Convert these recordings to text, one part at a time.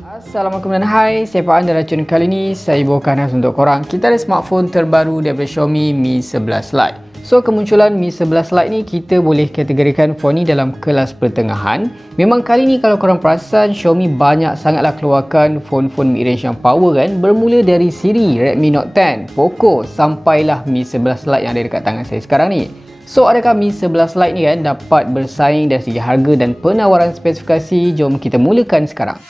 Assalamualaikum dan hai, saya Pak Anda racun. Kali ni saya bawakan khas untuk korang. Kita ada smartphone terbaru daripada Xiaomi Mi 11 Lite. So kemunculan Mi 11 Lite ni kita boleh kategorikan phone ni dalam kelas pertengahan. Memang kali ni kalau korang perasan, Xiaomi banyak sangatlah keluarkan phone-phone mid-range yang power kan. Bermula dari siri Redmi Note 10, Poco sampailah Mi 11 Lite yang ada dekat tangan saya sekarang ni. So adakah Mi 11 Lite ni kan dapat bersaing dari segi harga dan penawaran spesifikasi? Jom kita mulakan sekarang.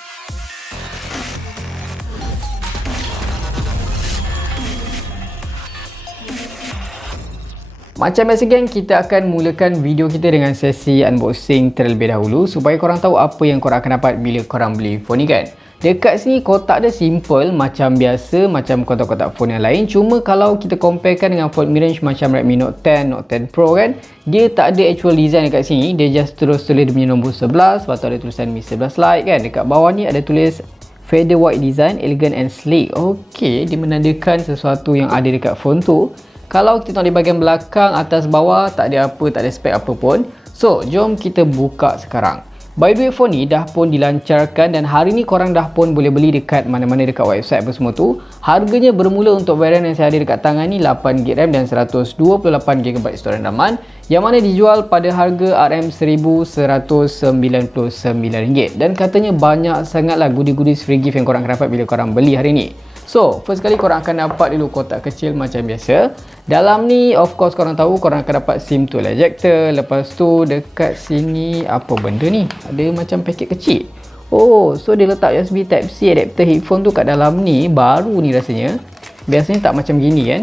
Macam biasa geng, kita akan mulakan video kita dengan sesi unboxing terlebih dahulu supaya korang tahu apa yang korang akan dapat bila korang beli phone ni kan. Dekat sini kotak dia simple macam biasa, macam kotak-kotak phone yang lain. Cuma kalau kita comparekan dengan phone mid-range macam Redmi Note 10, Note 10 Pro kan, dia tak ada actual design dekat sini. Dia just terus tulis dia punya nombor 11, lepas tu ada tulisan Mi 11 Lite kan. Dekat bawah ni ada tulis feather white design, elegant and sleek. Okey, dia menandakan sesuatu yang ada dekat phone tu. Kalau kita tengok di bahagian belakang, atas bawah tak ada apa, tak ada spek apa pun. So, jom kita buka sekarang. By the way, phone ni dah pun dilancarkan dan hari ni korang dah pun boleh beli dekat mana-mana dekat website apa semua tu. Harganya bermula untuk varian yang saya ada dekat tangan ni 8GB RAM dan 128GB storage dalam, yang mana dijual pada harga RM1,199 dan katanya banyak sangatlah goodies free gift yang korang akan dapat bila korang beli hari ni. So, first kali korang akan dapat dulu kotak kecil macam biasa. Dalam ni, of course korang tahu korang akan dapat SIM tool ejector. Lepas tu dekat sini, apa benda ni? Ada macam paket kecil. Oh, so dia letak USB Type-C adapter headphone tu kat dalam ni. Baru ni rasanya. Biasanya tak macam gini kan.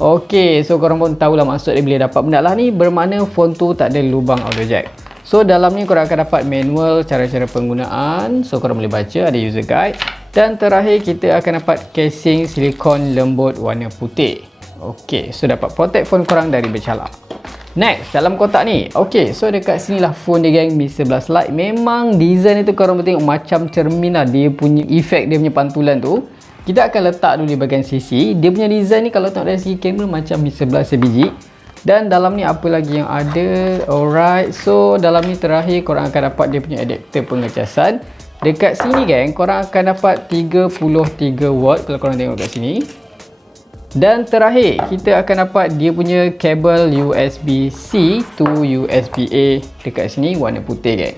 Ok, so korang pun tahulah maksud dia bila dapat benda lah ni. Bermakna phone tu tak ada lubang audio jack. So dalam ni korang akan dapat manual cara-cara penggunaan. So korang boleh baca, ada user guide. Dan terakhir kita akan dapat casing silikon lembut warna putih. Ok, so dapat protect phone korang dari bercalak. Next, dalam kotak ni. Ok, so dekat sini lah phone dia geng, Mi 11 Lite. Memang design itu korang boleh tengok macam cermin lah. Dia punya efek, dia punya pantulan tu. Kita akan letak dulu di bahagian sisi. Dia punya design ni kalau tengok dari segi kamera macam Mi 11 sebiji. Dan dalam ni apa lagi yang ada? Alright, so dalam ni terakhir korang akan dapat dia punya adapter pengecasan. Dekat sini geng, korang akan dapat 33W kalau korang tengok kat sini. Dan terakhir, kita akan dapat dia punya kabel USB-C to USB-A dekat sini warna putih geng.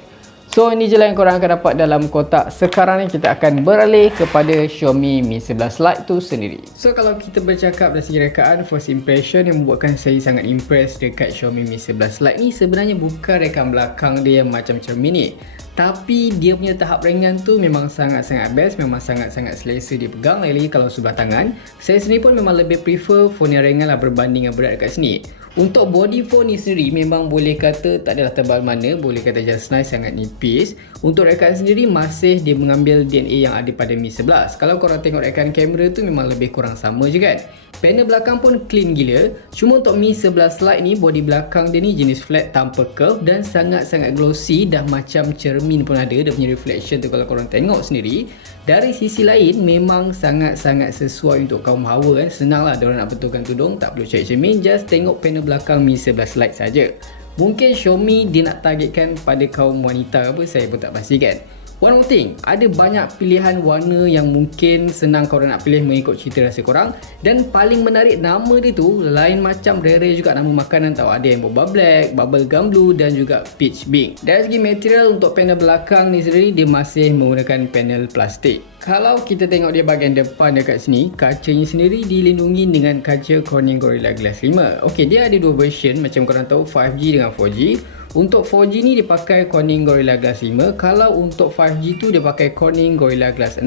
So ini je lah yang korang akan dapat dalam kotak. Sekarang ni kita akan beralih kepada Xiaomi Mi 11 Lite tu sendiri. So kalau kita bercakap dari segi rekaan, first impression yang membuatkan saya sangat impress dekat Xiaomi Mi 11 Lite ni sebenarnya bukan rekaan belakang dia yang macam cermin ni. Tapi dia punya tahap ringan tu memang sangat-sangat best, memang sangat-sangat selesa dipegang. Lagi kalau sebelah tangan, saya sendiri pun memang lebih prefer phone yang ringan lah berbanding yang berat dekat sini. Untuk body phone ni sendiri memang boleh kata tak adalah tebal mana, boleh kata just nice, sangat nipis. Untuk rekaan sendiri masih dia mengambil DNA yang ada pada Mi 11. Kalau korang tengok rekaan kamera tu memang lebih kurang sama je kan. Panel belakang pun clean gila. Cuma untuk Mi 11 Lite ni, body belakang dia ni jenis flat tanpa curve dan sangat-sangat glossy, dah macam cermin pun ada. Dia punya reflection tu kalau korang tengok sendiri. Dari sisi lain memang sangat-sangat sesuai untuk kaum hawa kan. Senang lah diorang nak betulkan tudung, tak perlu cari cermin, just tengok panel belakang Mi 11 Lite saja. Mungkin Xiaomi dia nak targetkan pada kaum wanita apa, saya pun tak pastikan. One more thing, ada banyak pilihan warna yang mungkin senang korang nak pilih mengikut cita rasa korang. Dan paling menarik, nama dia tu lain macam rare juga nama makanan tau. Ada yang boba black, bubble gum blue dan juga peach pink. Dari segi material untuk panel belakang ni sendiri, dia masih menggunakan panel plastik. Kalau kita tengok dia bahagian depan dekat sini, kacanya sendiri dilindungi dengan kaca Corning Gorilla Glass 5. Ok, dia ada dua version macam korang tahu, 5G dengan 4G. Untuk 4G ni dia pakai Corning Gorilla Glass 5. Kalau untuk 5G tu dia pakai Corning Gorilla Glass 6.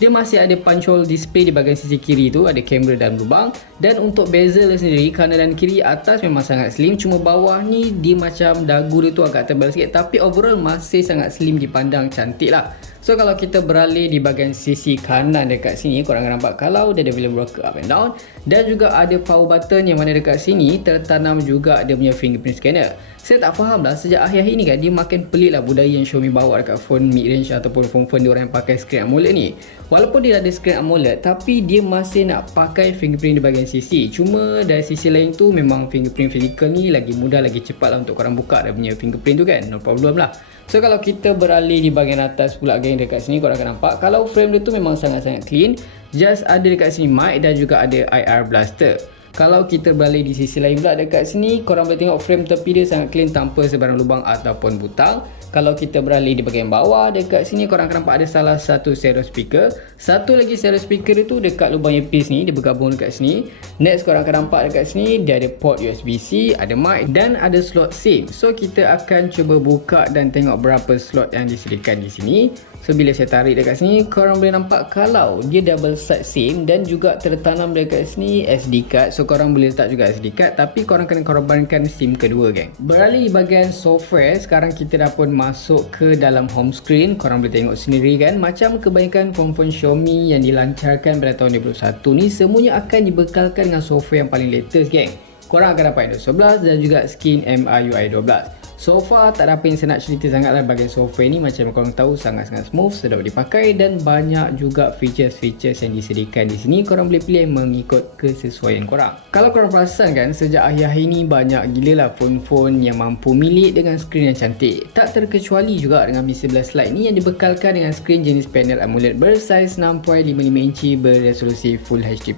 Dia masih ada punch hole display di bahagian sisi kiri tu, ada kamera dan lubang. Dan untuk bezel sendiri, kanan dan kiri, atas memang sangat slim. Cuma bawah ni dia macam dagu dia tu agak tebal sikit. Tapi overall masih sangat slim dipandang, cantik lah. So kalau kita beralih di bahagian sisi kanan dekat sini, korang akan nampak kalau dia ada volume rocker up and down. Dan juga ada power button yang mana dekat sini tertanam juga dia punya fingerprint scanner. Saya tak faham lah, sejak akhir-akhir ni kan dia makin pelik lah budaya yang Xiaomi bawa dekat phone mid-range ataupun phone-phone diorang yang pakai screen AMOLED ni. Walaupun dia ada screen AMOLED, tapi dia masih nak pakai fingerprint di bahagian sisi. Cuma dari sisi lain tu memang fingerprint physical ni lagi mudah, lagi cepat lah untuk korang buka dia punya fingerprint tu kan, no problem lah. So kalau kita beralih di bahagian atas pula geng, dekat sini korang akan nampak kalau frame dia tu memang sangat-sangat clean. Just ada dekat sini mic dan juga ada IR blaster. Kalau kita beralih di sisi lain pula dekat sini, korang boleh tengok frame tepi dia sangat clean tanpa sebarang lubang ataupun butang. Kalau kita beralih di bahagian bawah, dekat sini korang akan nampak ada salah satu stereo speaker. Satu lagi stereo speaker itu dekat lubang earpiece ni, dia bergabung dekat sini. Next korang akan nampak dekat sini, dia ada port USB-C, ada mic dan ada slot SIM. So kita akan cuba buka dan tengok berapa slot yang disediakan di sini. So bila saya tarik dekat sini, korang boleh nampak kalau dia double side SIM dan juga tertanam dekat sini SD card. So korang boleh letak juga SD card, tapi korang kena korbankan SIM kedua geng. Beralih di bahagian software, sekarang kita dah pun masuk ke dalam home screen. Korang boleh tengok sendiri kan, macam kebanyakan phone Xiaomi yang dilancarkan pada tahun 2021 ni, semuanya akan dibekalkan dengan software yang paling latest geng. Korang akan dapat Windows 11 dan juga skin MIUI 12. So far tak ada apa yang saya nak cerita sangat lah bahagian software ni. Macam korang tahu, sangat-sangat smooth, sedap dipakai dan banyak juga features-features yang disediakan di sini. Korang boleh pilih mengikut kesesuaian korang. Kalau korang perasan kan, sejak akhir-akhir ni banyak gila lah phone-phone yang mampu milik dengan skrin yang cantik. Tak terkecuali juga dengan Mi 11 Lite ni yang dibekalkan dengan skrin jenis panel AMOLED bersaiz 6.55 inci beresolusi Full HD+.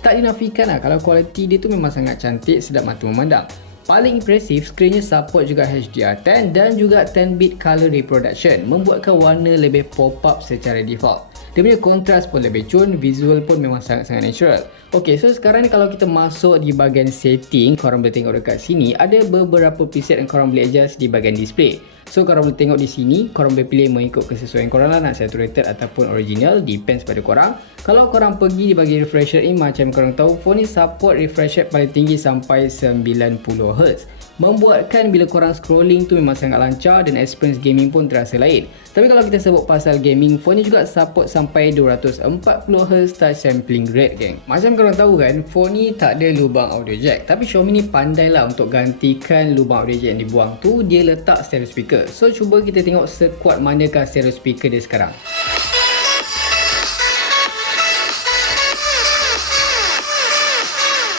Tak dinafikan lah kalau kualiti dia tu memang sangat cantik, sedap mata memandang. Paling impresif, skrinnya support juga HDR10 dan juga 10-bit color reproduction, membuatkan warna lebih pop-up secara default. Dia punya kontras pun lebih cun, visual pun memang sangat-sangat natural. Ok, so sekarang ni kalau kita masuk di bahagian setting, korang boleh tengok dekat sini ada beberapa preset yang korang boleh adjust di bahagian display. So korang boleh tengok di sini, korang boleh pilih mengikut kesesuaian korang lah, nak saturated ataupun original, depends pada korang. Kalau korang pergi di bahagian refresh rate ni, macam korang tahu phone ni support refresh rate paling tinggi sampai 90Hz, membuatkan bila korang scrolling tu memang sangat lancar dan experience gaming pun terasa lain. Tapi kalau kita sebut pasal gaming, phone ni juga support sampai 240Hz touch sampling rate geng. Macam korang tahu kan, phone ni tak ada lubang audio jack, tapi Xiaomi ni pandai lah untuk gantikan lubang audio jack yang dibuang tu, dia letak stereo speaker. So cuba kita tengok sekuat manakah stereo speaker dia sekarang.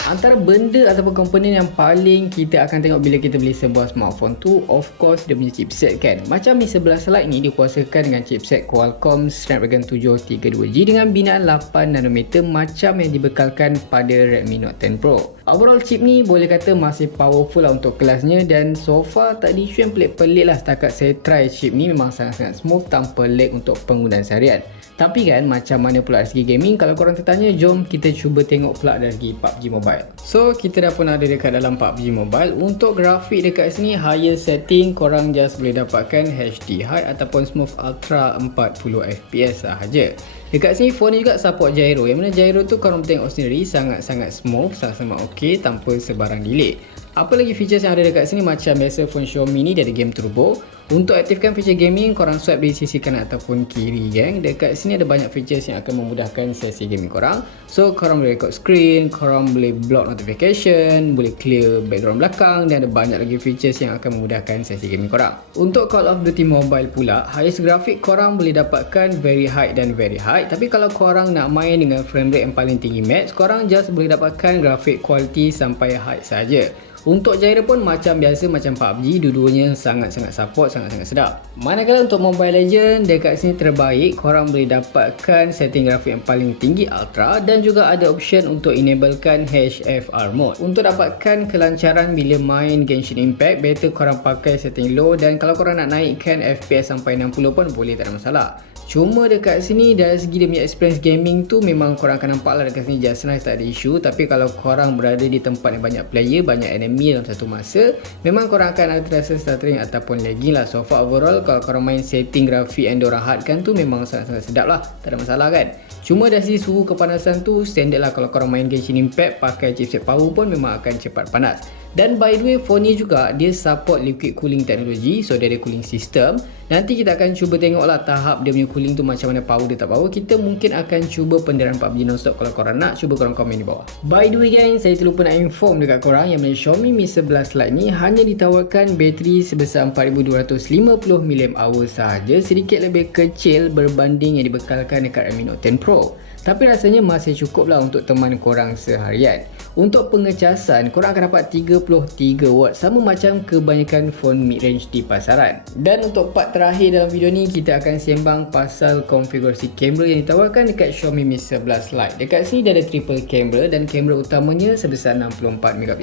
Antara benda ataupun komponen yang paling kita akan tengok bila kita beli sebuah smartphone tu, of course dia punya chipset kan. Macam Mi 11 Lite ni dikuasakan dengan chipset Qualcomm Snapdragon 732G dengan binaan 8nm macam yang dibekalkan pada Redmi Note 10 Pro. Overall chip ni boleh kata masih powerful lah untuk kelasnya, dan so far tak ada isu yang pelik-pelik lah. Setakat saya try chip ni memang sangat-sangat smooth tanpa lag untuk penggunaan seharian. Tapi kan macam mana pula dari segi gaming, kalau korang tertanya, jom kita cuba tengok pula dari segi PUBG Mobile. So kita dah pun ada dekat dalam PUBG Mobile. Untuk grafik dekat sini higher setting, korang just boleh dapatkan HD High ataupun Smooth Ultra 40fps sahaja. Dekat sini phone ni juga support gyro, yang mana gyro tu korang tengok sendiri sangat-sangat smooth, sangat-sangat ok tanpa sebarang delay. Apa lagi features yang ada dekat sini, macam biasa phone Xiaomi ni dia ada game turbo. Untuk aktifkan feature gaming, korang swipe di sisi kanan ataupun kiri geng. Dekat sini ada banyak features yang akan memudahkan sesi gaming korang. So korang boleh record screen, korang boleh block notification, boleh clear background belakang, dan ada banyak lagi features yang akan memudahkan sesi gaming korang. Untuk Call of Duty Mobile pula, highest grafik korang boleh dapatkan very high dan very high. Tapi kalau korang nak main dengan frame rate yang paling tinggi max, korang just boleh dapatkan grafik quality sampai high saja. Untuk gyro pun macam biasa, macam PUBG, dua-duanya sangat-sangat support, sangat-sangat sedap. Manakala untuk Mobile Legends, dekat sini terbaik, korang boleh dapatkan setting grafik yang paling tinggi Ultra, dan juga ada option untuk enablekan HFR mode. Untuk dapatkan kelancaran bila main Genshin Impact, better korang pakai setting low, dan kalau korang nak naikkan FPS sampai 60 pun boleh, tak ada masalah. Cuma dekat sini dari segi dia punya experience gaming tu memang korang akan nampak lah dekat sini just nice, tak ada isu. Tapi kalau korang berada di tempat yang banyak player, banyak enemy dalam satu masa, memang korang akan ada terasa stuttering ataupun lagging lah. So far overall kalau korang main setting grafik yang diorang hadkan tu memang sangat-sangat sedap lah, tak ada masalah kan. Cuma dari segi suhu kepanasan tu standard lah, kalau korang main Genshin Impact pakai chipset power pun memang akan cepat panas. Dan by the way, phone ni juga dia support liquid cooling technology, so dia ada cooling system. Nanti kita akan cuba tengok lah tahap dia punya cooling tu macam mana, power dia tak power. Kita mungkin akan cuba pendedahan PUBG non-stop. Kalau korang nak, cuba korang komen di bawah. By the way guys, saya terlupa nak inform dekat korang yang Xiaomi Mi 11 Lite ni hanya ditawarkan bateri sebesar 4250 mAh sahaja, sedikit lebih kecil berbanding yang dibekalkan dekat Redmi Note 10 Pro. Tapi rasanya masih cukup lah untuk teman korang seharian. Untuk pengecasan, korang akan dapat 3.5 33W, sama macam kebanyakan phone mid-range di pasaran. Dan untuk part terakhir dalam video ni, kita akan sembang pasal konfigurasi kamera yang ditawarkan dekat Xiaomi Mi 11 Lite. Dekat sini dia ada triple kamera dan kamera utamanya sebesar 64MP.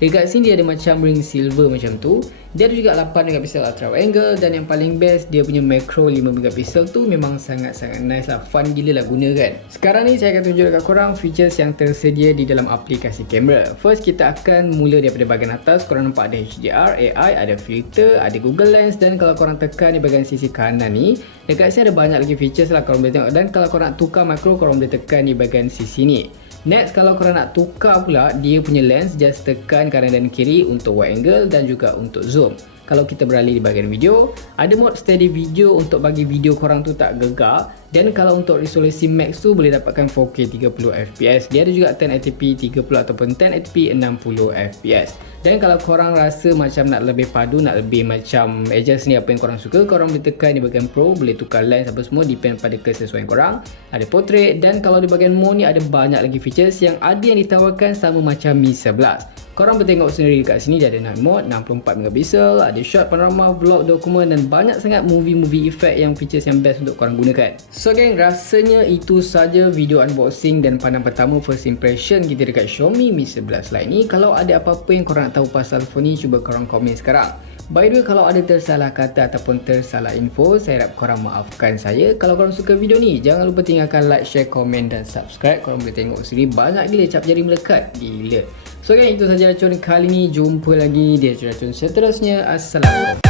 Dekat sini dia ada macam ring silver macam tu. Dia ada juga 8MP ultra wide angle, dan yang paling best dia punya macro 5MP tu memang sangat-sangat nice lah, fun gila lah guna kan. Sekarang ni saya akan tunjuk dekat korang features yang tersedia di dalam aplikasi kamera. First kita akan mula daripada bahagian atas. Korang nampak ada HDR, AI, ada filter, ada Google Lens, dan kalau korang tekan di bahagian sisi kanan ni, dekat sini ada banyak lagi features lah korang boleh tengok. Dan kalau korang nak tukar makro, korang boleh tekan di bahagian sisi ni. Next, kalau korang nak tukar pula dia punya lens, just tekan kanan dan kiri untuk wide angle dan juga untuk zoom. Kalau kita beralih di bahagian video, ada mode steady video untuk bagi video korang tu tak gegar. Dan kalau untuk resolusi max tu boleh dapatkan 4K 30fps. Dia ada juga 1080p 30 ataupun 1080p 60fps. Dan kalau korang rasa macam nak lebih padu, nak lebih macam adjust ni apa yang korang suka, korang boleh tekan di bahagian pro, boleh tukar lens apa semua, depend pada kesesuaian korang. Ada portrait, dan kalau di bahagian mode ni ada banyak lagi features yang ada yang ditawarkan sama macam Mi 11. Korang boleh tengok sendiri dekat sini, dia ada night mode 64MP, ada shot, panorama, vlog, dokumen, dan banyak sangat movie effect yang features yang best untuk korang gunakan. So geng, rasanya itu saja video unboxing dan pandang pertama, first impression kita dekat Xiaomi Mi 11 Lite ni. Kalau ada apa-apa yang korang nak tahu pasal phone ni, cuba korang komen sekarang. By the way, kalau ada tersalah kata ataupun tersalah info, saya harap korang maafkan saya. Kalau korang suka video ni, jangan lupa tinggalkan like, share, komen dan subscribe. Korang boleh tengok sendiri, banyak gila cap jari melekat, gila. So guys, itu saja racun kali ni. Jumpa lagi di racun seterusnya. Assalamualaikum.